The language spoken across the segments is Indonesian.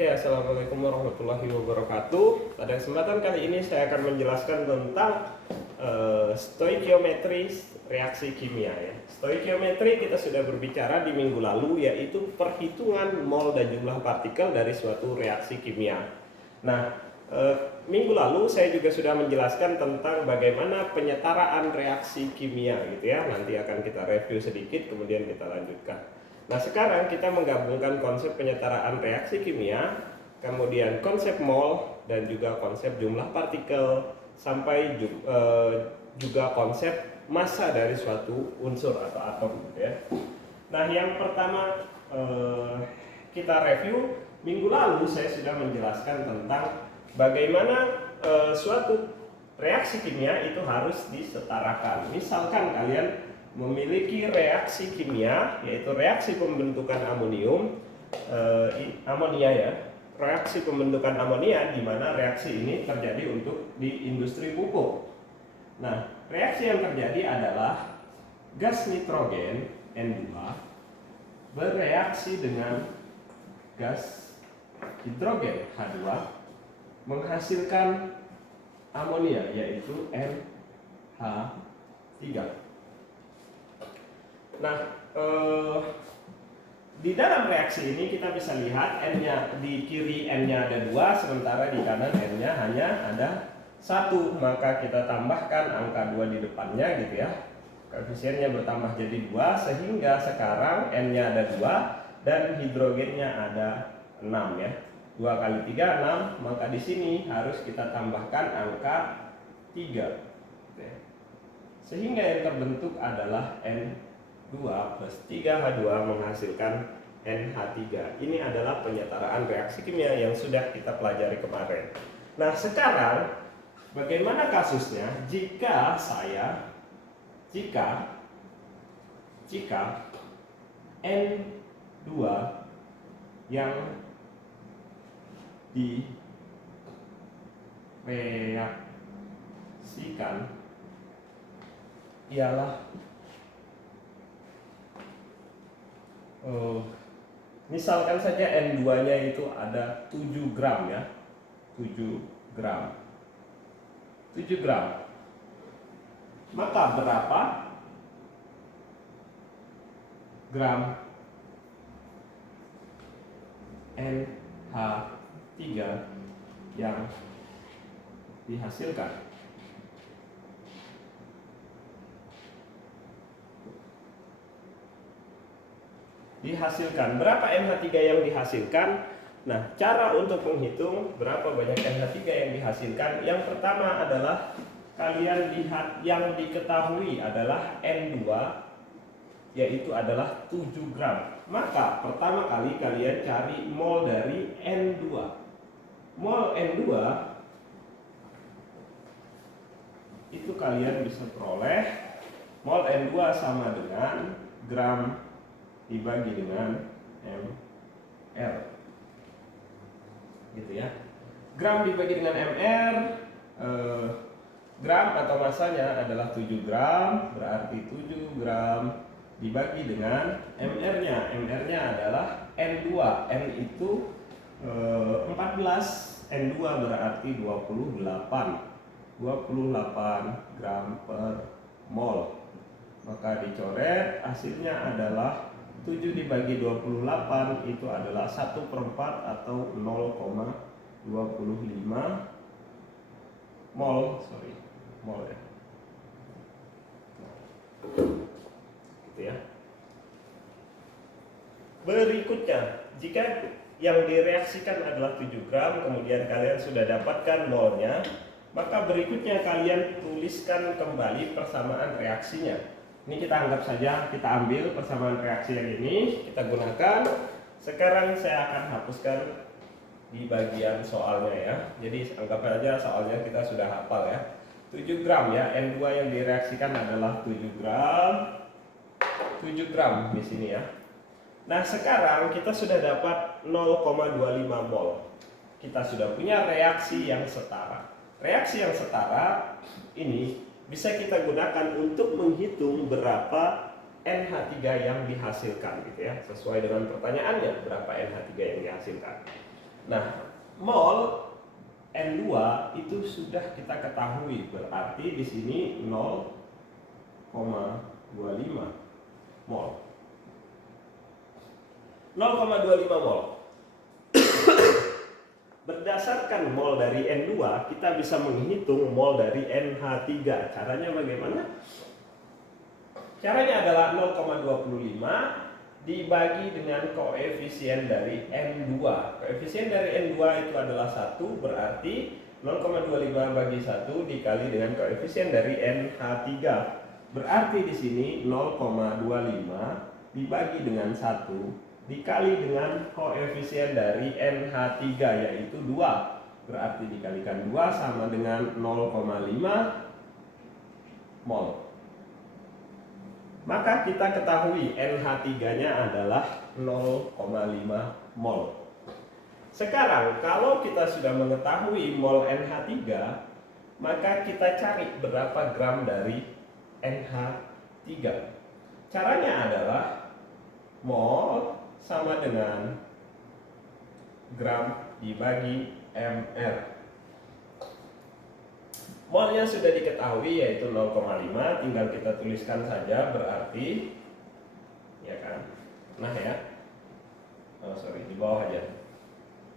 Oke, assalamualaikum warahmatullahi wabarakatuh. Pada kesempatan kali ini saya akan menjelaskan tentang stoikiometri reaksi kimia ya. Stoikiometri kita sudah berbicara di minggu lalu, yaitu perhitungan mol dan jumlah partikel dari suatu reaksi kimia. Nah, minggu lalu saya juga sudah menjelaskan tentang bagaimana penyetaraan reaksi kimia gitu ya. Nanti akan kita review sedikit, kemudian kita lanjutkan. Nah, sekarang kita menggabungkan konsep penyetaraan reaksi kimia, kemudian konsep mol, dan juga konsep jumlah partikel, sampai juga konsep massa dari suatu unsur atau atom gitu ya. Nah, yang pertama kita review, minggu lalu saya sudah menjelaskan tentang bagaimana suatu reaksi kimia itu harus disetarakan. Misalkan kalian memiliki reaksi kimia, yaitu reaksi pembentukan amonia ya, reaksi pembentukan amonia, di mana reaksi ini terjadi untuk di industri pupuk. Nah, reaksi yang terjadi adalah gas nitrogen N2 bereaksi dengan gas hidrogen H2 menghasilkan amonia, yaitu NH3. Nah, di dalam reaksi ini kita bisa lihat N-nya di kiri, N-nya ada 2, sementara di kanan N-nya hanya ada 1. Maka kita tambahkan angka 2 di depannya gitu ya. Koefisiennya bertambah jadi 2, sehingga sekarang N-nya ada 2 dan hidrogennya ada 6 ya. 2 kali 3 6, maka di sini harus kita tambahkan angka 3. Sehingga yang terbentuk adalah N2 plus 3H2 menghasilkan NH3. Ini adalah penyetaraan reaksi kimia yang sudah kita pelajari kemarin. Nah, sekarang bagaimana kasusnya jika N2 yang direaksikan ialah misalkan saja N2-nya itu ada 7 gram ya. 7 gram. Maka berapa gram NH3 yang dihasilkan? Berapa NH3 yang dihasilkan? Nah, cara untuk menghitung berapa banyak NH3 yang dihasilkan, yang pertama adalah kalian lihat yang diketahui adalah N2, yaitu adalah 7 gram. Maka pertama kali kalian cari mol dari N2. Mol N2 itu kalian bisa peroleh mol N2 sama dengan gram dibagi dengan mr, gitu ya. Gram dibagi dengan mr, gram atau massanya adalah 7 gram, berarti 7 gram dibagi dengan mr-nya. Mr-nya adalah N2, N itu 14, N2 berarti 28 gram per mol. Maka dicoret, hasilnya adalah 7 dibagi 28 itu adalah 1/4 atau 0,25 mol ya. Gitu ya. Berikutnya, jika yang direaksikan adalah 7 gram, kemudian kalian sudah dapatkan molnya, maka berikutnya kalian tuliskan kembali persamaan reaksinya. Ini kita anggap saja, kita ambil persamaan reaksi yang ini, kita gunakan. Sekarang saya akan hapuskan di bagian soalnya ya. Jadi anggap saja soalnya kita sudah hafal ya. 7 gram ya, N2 yang direaksikan adalah 7 gram. 7 gram di sini ya. Nah, sekarang kita sudah dapat 0,25 mol. Kita sudah punya reaksi yang setara. Reaksi yang setara ini bisa kita gunakan untuk menghitung berapa NH3 yang dihasilkan gitu ya, sesuai dengan pertanyaannya berapa NH3 yang dihasilkan. Nah, mol N2 itu sudah kita ketahui, berarti di sini 0,25 mol. 0,25 mol. Berdasarkan mol dari N2, kita bisa menghitung mol dari NH3. Caranya bagaimana? Caranya adalah 0,25 dibagi dengan koefisien dari N2. Koefisien dari N2 itu adalah 1, berarti 0,25 bagi 1 dikali dengan koefisien dari NH3. Berarti di sini 0,25 dibagi dengan 1 dikali dengan koefisien dari NH3 yaitu 2. Berarti dikalikan 2 sama dengan 0,5 mol. Maka kita ketahui NH3-nya adalah 0,5 mol. Sekarang kalau kita sudah mengetahui mol NH3, maka kita cari berapa gram dari NH3. Caranya adalah mol sama dengan gram dibagi mr. Molnya sudah diketahui yaitu 0,5, tinggal kita tuliskan saja, berarti ya kan. Nah ya. Di bawah aja.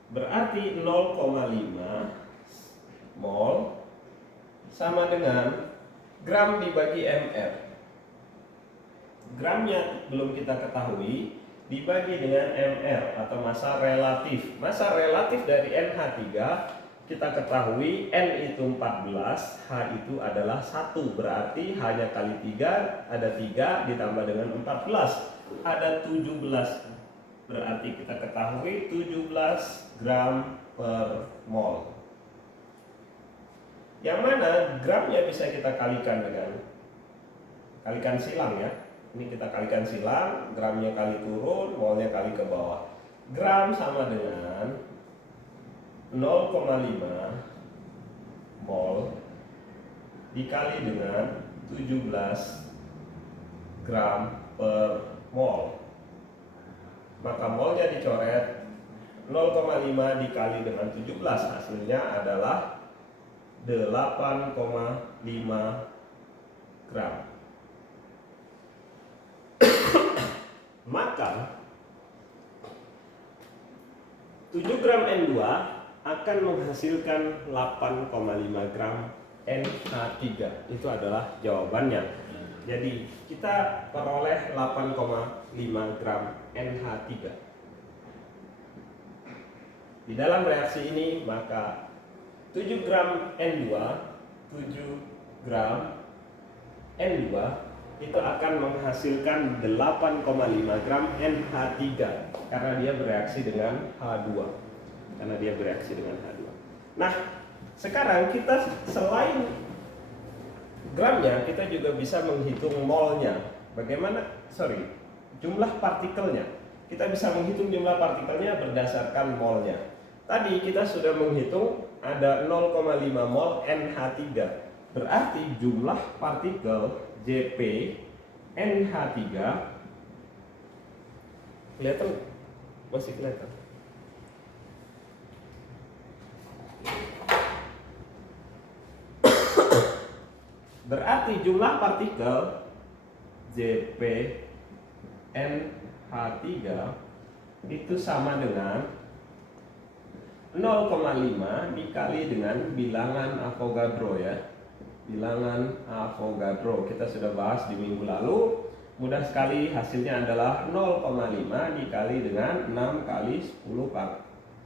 Berarti 0,5 mol sama dengan gram dibagi mr. Gramnya belum kita ketahui, dibagi dengan mr atau massa relatif. Massa relatif dari NH3 kita ketahui N itu 14, H itu adalah 1. Berarti H-nya kali 3, ada 3 ditambah dengan 14, ada 17. Berarti kita ketahui 17 gram per mol. Yang mana gramnya bisa kita kalikan dengan kalikan silang ya. Ini kita kalikan silang, gramnya kali turun, molnya kali ke bawah. Gram sama dengan 0,5 mol dikali dengan 17 gram per mol. Maka molnya dicoret, 0,5 dikali dengan 17, hasilnya adalah 8,5 gram. Maka 7 gram N2 akan menghasilkan 8,5 gram NH3. Itu adalah jawabannya. Jadi kita peroleh 8,5 gram NH3. Di dalam reaksi ini maka 7 gram N2, 7 gram N2 itu akan menghasilkan 8,5 gram NH3 karena dia bereaksi dengan H2. Nah, sekarang kita selain gramnya, kita juga bisa menghitung molnya. Jumlah partikelnya. Kita bisa menghitung jumlah partikelnya berdasarkan molnya. Tadi kita sudah menghitung ada 0,5 mol NH3. Berarti jumlah partikel Jp NH3 kelihatan? Masih kelihatan? Berarti jumlah partikel Jp NH3 itu sama dengan 0,5 dikali dengan bilangan Avogadro ya. Bilangan Avogadro kita sudah bahas di minggu lalu. Mudah sekali, hasilnya adalah 0,5 dikali dengan 6 kali 10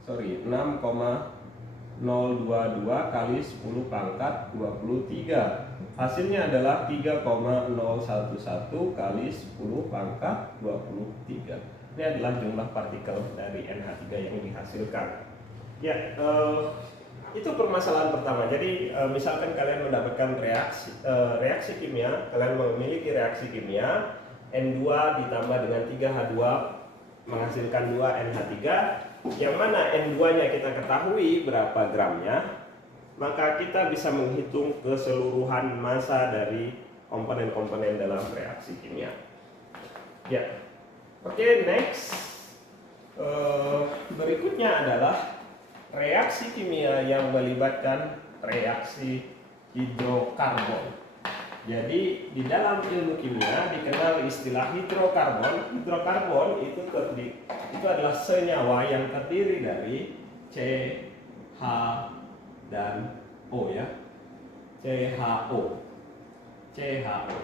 6,022 kali 10 pangkat 23. Hasilnya adalah 3,011 kali 10 pangkat 23. Ini adalah jumlah partikel dari NH3 yang dihasilkan. Ya, itu permasalahan pertama. Jadi misalkan kalian mendapatkan reaksi kimia, kalian memiliki reaksi kimia N2 ditambah dengan 3H2 menghasilkan 2 NH3, yang mana N2-nya kita ketahui berapa gramnya, maka kita bisa menghitung keseluruhan massa dari komponen-komponen dalam reaksi kimia. Ya, oke, next. Berikutnya adalah reaksi kimia yang melibatkan reaksi hidrokarbon. Jadi di dalam ilmu kimia dikenal istilah hidrokarbon. Hidrokarbon itu adalah senyawa yang terdiri dari C, H, dan O ya. CHO. CHO.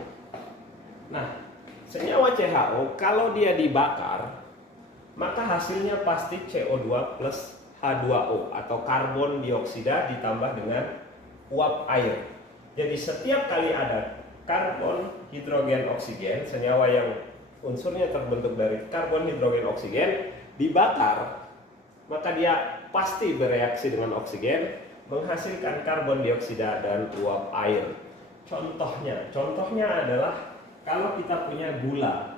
Nah, senyawa CHO kalau dia dibakar maka hasilnya pasti CO2 plus H2O atau karbon dioksida ditambah dengan uap air. Jadi setiap kali ada karbon, hidrogen, oksigen, senyawa yang unsurnya terbentuk dari karbon, hidrogen, oksigen dibakar, maka dia pasti bereaksi dengan oksigen menghasilkan karbon dioksida dan uap air. Contohnya adalah kalau kita punya gula.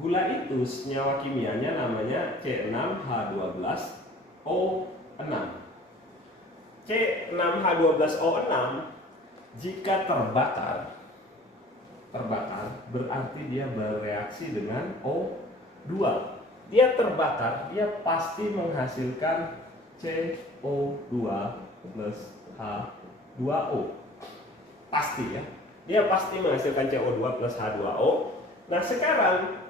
Gula itu senyawa kimianya namanya C6H12O6. C6H12O6 jika terbakar berarti dia bereaksi dengan O2. Dia terbakar, dia pasti menghasilkan CO2 plus H2O. Pasti ya. Dia pasti menghasilkan CO2 plus H2O. Nah, sekarang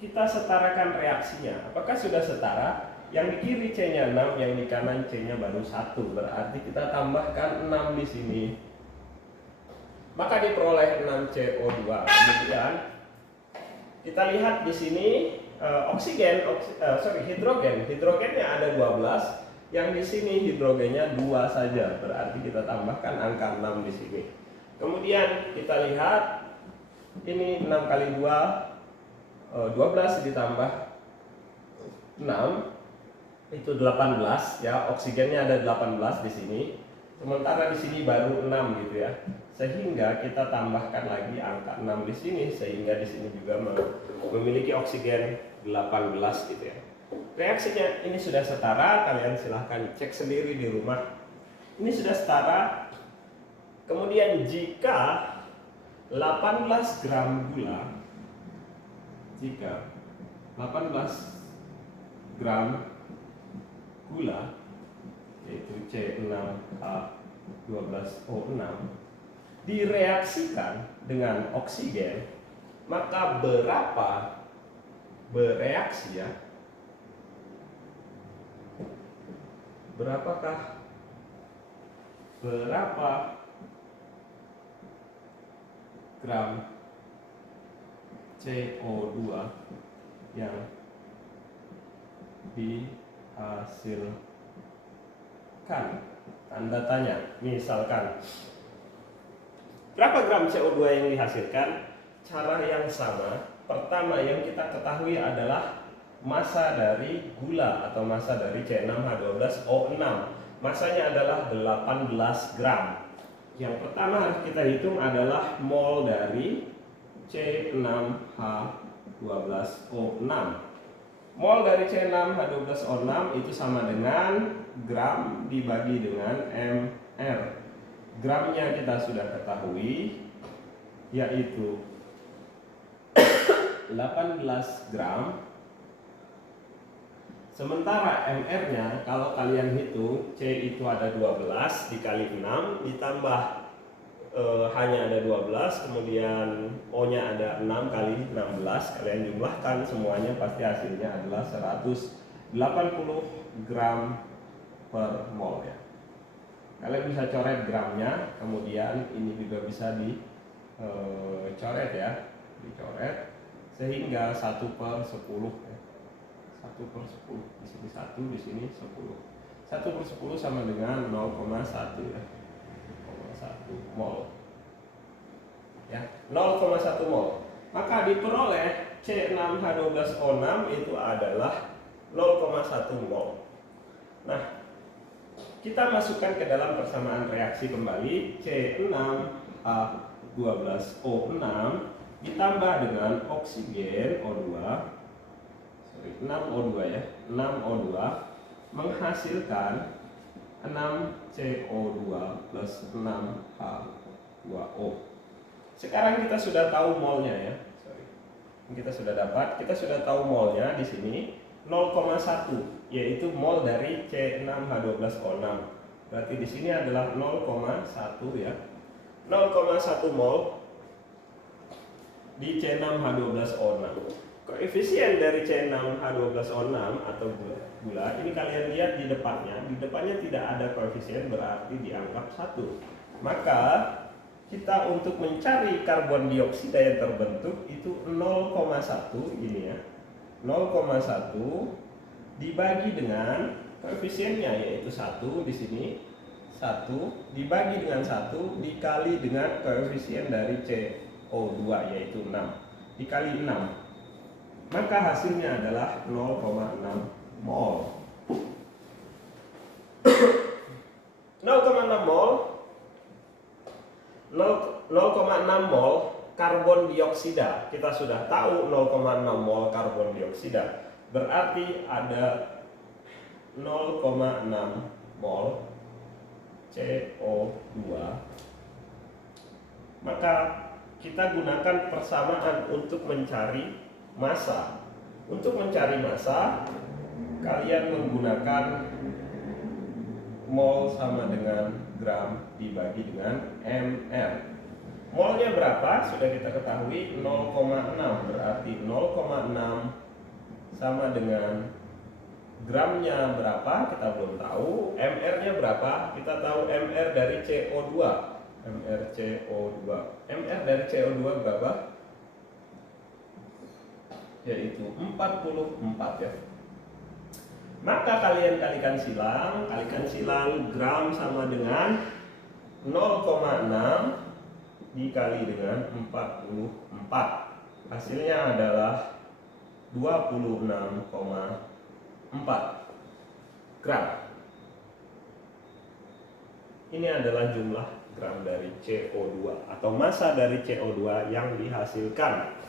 kita setarakan reaksinya. Apakah sudah setara? Yang di kiri C-nya 6, yang di kanan C-nya baru 1. Berarti kita tambahkan 6 di sini. Maka diperoleh 6 CO2. Kemudian kita lihat di sini hidrogen. Hidrogennya ada 12. Yang di sini hidrogennya 2 saja. Berarti kita tambahkan angka 6 di sini. Kemudian kita lihat ini 6 kali 2 12 ditambah 6 itu 18 ya, oksigennya ada 18 di sini. Sementara di sini baru 6 gitu ya. Sehingga kita tambahkan lagi angka 6 di sini sehingga di sini juga memiliki oksigen 18 gitu ya. Reaksinya ini sudah setara, kalian silahkan cek sendiri di rumah. Ini sudah setara. Kemudian jika 18 gram gula, jika 18 gram gula yaitu C6H12O6 direaksikan dengan oksigen, maka berapa bereaksi ya? Berapa gram CO2 yang dihasilkan? Tanda tanya. Misalkan berapa gram CO2 yang dihasilkan? Cara yang sama. Pertama yang kita ketahui adalah massa dari gula atau massa dari C6H12O6. Massanya adalah 18 gram. Yang pertama harus kita hitung adalah mol dari C6H12O6. Mol dari C6H12O6 itu sama dengan gram dibagi dengan mR. Gramnya kita sudah ketahui, yaitu 18 gram. Sementara mR-nya kalau kalian hitung, C itu ada 12 dikali 6 ditambah H-nya ada 12, kemudian O-nya ada 6 kali 16, kalian jumlahkan semuanya pasti hasilnya adalah 180 gram per mol ya. Kalian bisa coret gramnya, kemudian ini juga bisa dicoret ya, dicoret sehingga 1/10 ya. 1/10, di sini 1, di sini 10. 1/10 sama dengan 0,1 ya. 0,1 mol. Ya, 0,1 mol. Maka diperoleh C6H12O6 itu adalah 0,1 mol. Nah, kita masukkan ke dalam persamaan reaksi kembali. C6H12O6 ditambah dengan oksigen O2, 6O2 ya, 6O2 menghasilkan 6CO2 plus 6H2O. Sekarang kita sudah tahu molnya ya. Kita sudah tahu molnya di sini 0,1. yaitu mol dari C6H12O6. Berarti di sini adalah 0,1 ya. 0,1 mol di C6H12O6. Koefisien dari C6H12O6 atau gula, ini kalian lihat di depannya. Di depannya tidak ada koefisien, berarti dianggap 1. Maka kita untuk mencari karbon dioksida yang terbentuk itu 0,1 ini ya. 0,1 dibagi dengan koefisiennya yaitu 1 di sini. 1 dibagi dengan 1 dikali dengan koefisien dari CO2 yaitu 6 dikali 6. Maka hasilnya adalah 0,6 mol. 0,6 mol 0,6 mol karbon dioksida. Kita sudah tahu 0,6 mol karbon dioksida. Berarti ada 0,6 mol CO2. Maka kita gunakan persamaan untuk mencari massa. Untuk mencari massa, kalian menggunakan mol sama dengan gram dibagi dengan mr. Molnya berapa? Sudah kita ketahui 0,6. Berarti 0,6 sama dengan gramnya berapa? Kita belum tahu. Mr-nya berapa? Kita tahu Mr dari CO2. Mr CO2. Mr dari CO2 berapa? Yaitu 44 ya. Maka kalian kalikan silang gram sama dengan 0,6 dikali dengan 44. Hasilnya adalah 26,4 gram. Ini adalah jumlah gram dari CO2 atau massa dari CO2 yang dihasilkan.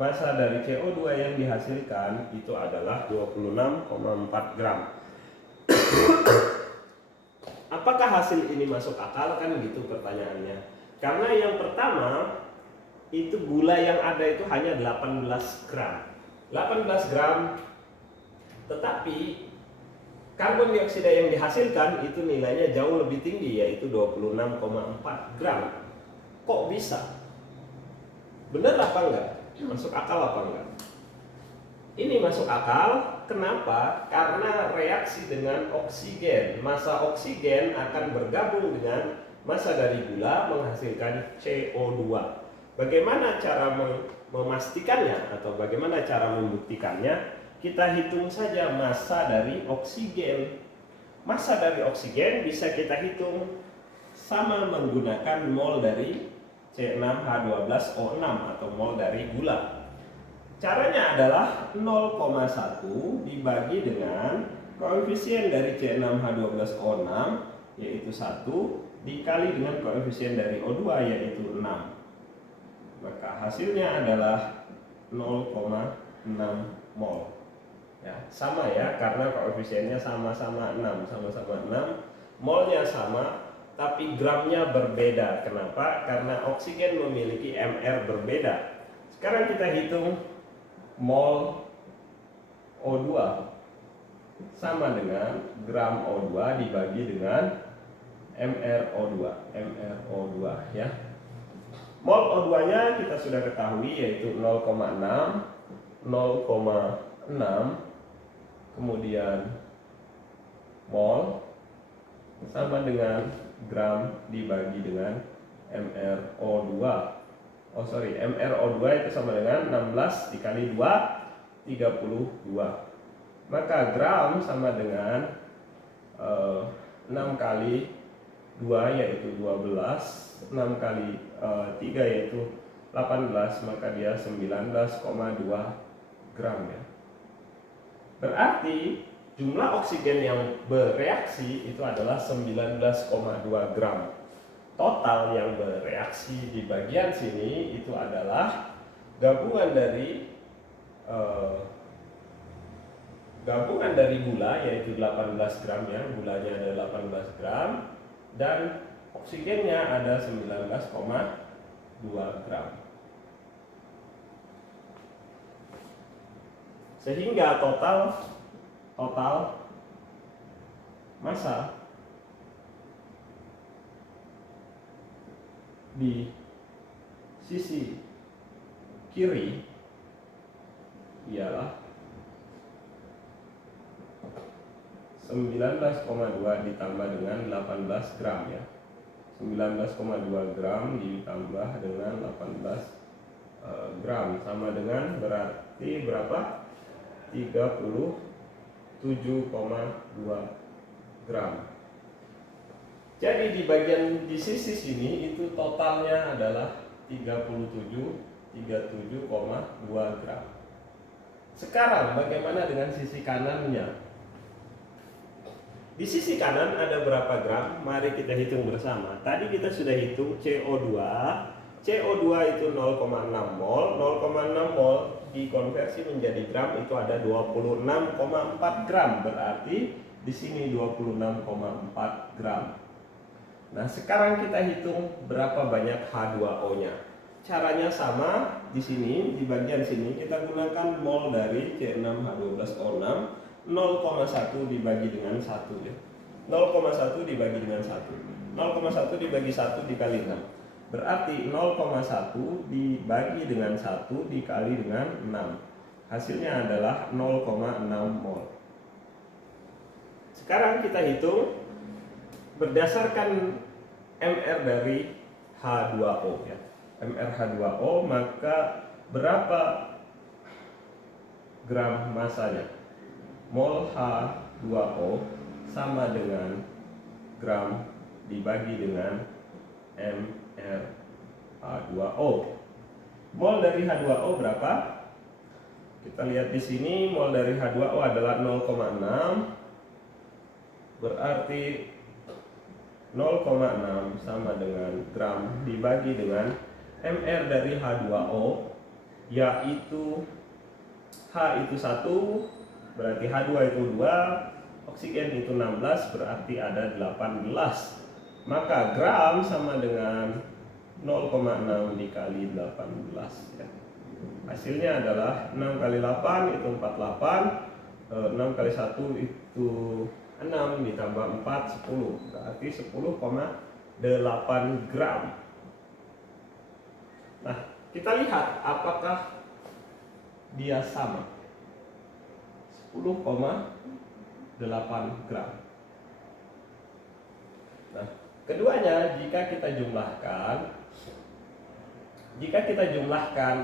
Massa dari CO2 yang dihasilkan itu adalah 26,4 gram. Apakah hasil ini masuk akal? Kan gitu pertanyaannya. Karena yang pertama itu gula yang ada itu hanya 18 gram. 18 gram, tetapi karbon dioksida yang dihasilkan itu nilainya jauh lebih tinggi, yaitu 26,4 gram. Kok bisa? Benar apa enggak? Masuk akal apa enggak? Ini masuk akal. Kenapa? Karena reaksi dengan oksigen. Massa oksigen akan bergabung dengan massa dari gula menghasilkan CO2. Bagaimana cara memastikannya atau bagaimana cara membuktikannya? Kita hitung saja massa dari oksigen. Massa dari oksigen bisa kita hitung sama menggunakan mol dari C6H12O6 atau mol dari gula. Caranya adalah 0,1 dibagi dengan koefisien dari C6H12O6 yaitu 1 dikali dengan koefisien dari O2 yaitu 6. Maka hasilnya adalah 0,6 mol. Ya, sama ya, karena koefisiennya sama-sama 6, molnya sama, tapi gramnya berbeda. Kenapa? Karena oksigen memiliki Mr berbeda. Sekarang kita hitung mol O2 sama dengan gram O2 dibagi dengan MrO2 ya. Mol O2 nya kita sudah ketahui yaitu 0,6 kemudian mol sama dengan gram dibagi dengan MrO2. MrO2 itu sama dengan 16 dikali 2, 32. Maka gram sama dengan 6 kali 2 yaitu 12, 6 kali 3 yaitu 18, maka dia 19,2 gram ya. Berarti jumlah oksigen yang bereaksi itu adalah 19,2 gram. Total yang bereaksi di bagian sini itu adalah gabungan dari gula yaitu 18 gram ya, gulanya ada 18 gram dan oksigennya ada 19,2 gram. Sehingga total massa di sisi kiri ialah 19,2 ditambah dengan 18 gram ya. 19,2 gram ditambah dengan 18 gram sama dengan berarti berapa? 37,2 gram. Jadi di bagian di sisi sini itu totalnya adalah 37,2 gram. Sekarang bagaimana dengan sisi kanannya? Di sisi kanan ada berapa gram? Mari kita hitung bersama. Tadi kita sudah hitung CO2. CO2 itu 0,6 mol. 0,6 mol dikonversi menjadi gram itu ada 26,4 gram. Berarti di sini 26,4 gram. Nah, sekarang kita hitung berapa banyak H2O-nya. Caranya sama di sini, di bagian sini kita gunakan mol dari C6H12O6. 0,1 dibagi dengan 1 ya. 0,1 dibagi dengan 1. 0,1 dibagi 1 dikali 6. Berarti 0,1 dibagi dengan 1 dikali dengan 6. Hasilnya adalah 0,6 mol. Sekarang kita hitung berdasarkan MR dari H2O ya. MR H2O, maka berapa gram masanya? Mol H2O sama dengan gram dibagi dengan MR H2O. Mol dari H2O berapa? Kita lihat di sini mol dari H2O adalah 0,6. Berarti 0,6 sama dengan gram dibagi dengan MR dari H2O, yaitu H itu 1, berarti H2 itu 2, oksigen itu 16, berarti ada 18. Maka gram sama dengan 0,6 dikali 18 ya. Hasilnya adalah 6 kali 8 itu 48, 6 kali 1 itu 6 ditambah 4 10, berarti 10,8 gram. Nah, kita lihat apakah dia sama. 10,8 gram. Nah, keduanya jika kita jumlahkan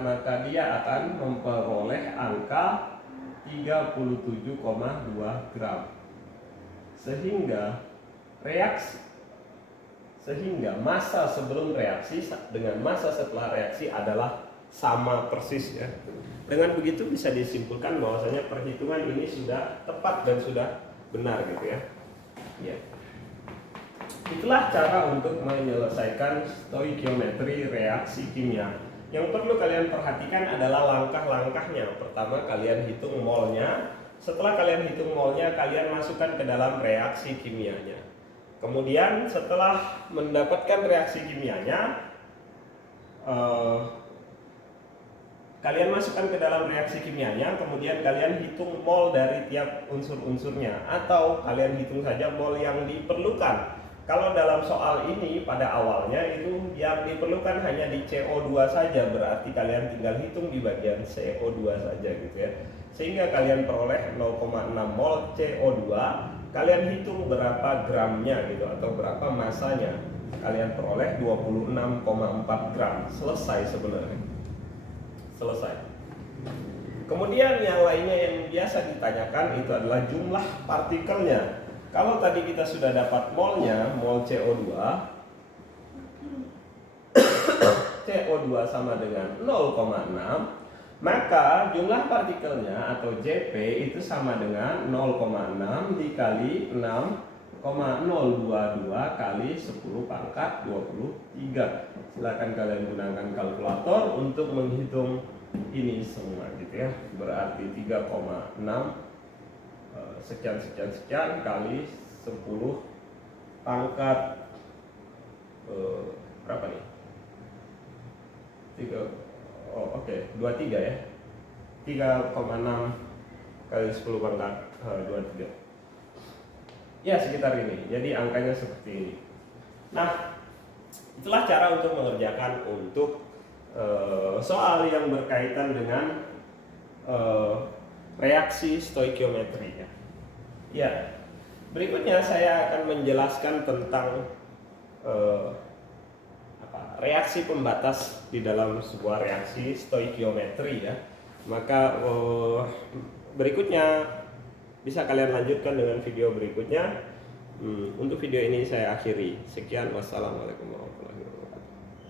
maka dia akan memperoleh angka 37,2 gram. Sehingga massa sebelum reaksi dengan massa setelah reaksi adalah sama persis ya. Dengan begitu bisa disimpulkan bahwasanya perhitungan ini sudah tepat dan sudah benar gitu ya. Ya. Itulah cara untuk menyelesaikan stoikiometri reaksi kimia. Yang perlu kalian perhatikan adalah langkah-langkahnya. Pertama, kalian hitung molnya. Setelah kalian hitung molnya, kalian masukkan ke dalam reaksi kimianya. Kemudian setelah mendapatkan reaksi kimianya, kalian masukkan ke dalam reaksi kimianya, kemudian kalian hitung mol dari tiap unsur-unsurnya, atau kalian hitung saja mol yang diperlukan. Kalau dalam soal ini pada awalnya itu yang diperlukan hanya di CO2 saja, berarti kalian tinggal hitung di bagian CO2 saja gitu ya. Sehingga kalian peroleh 0,6 mol CO2, kalian hitung berapa gramnya gitu atau berapa masanya. Kalian peroleh 26,4 gram. Selesai sebenarnya. Selesai. Kemudian yang lainnya yang biasa ditanyakan itu adalah jumlah partikelnya. Kalau tadi kita sudah dapat molnya, mol CO2 CO2 sama dengan 0,6, maka jumlah partikelnya atau Jp itu sama dengan 0,6 dikali 6,022 kali 10 pangkat 23. Silakan kalian gunakan kalkulator untuk menghitung ini semua gitu ya. Berarti 3,6 sekian kali 10 pangkat berapa nih? 23 ya. 3,6 kali 10 pangkat 23. Ya, sekitar ini. Jadi angkanya seperti ini. Nah, itulah cara untuk mengerjakan untuk soal yang berkaitan dengan reaksi stoikiometri ya. Ya, berikutnya saya akan menjelaskan tentang reaksi pembatas di dalam sebuah reaksi stoikiometri ya. Maka berikutnya bisa kalian lanjutkan dengan video berikutnya. Untuk video ini saya akhiri. Sekian, wassalamualaikum warahmatullahi wabarakatuh.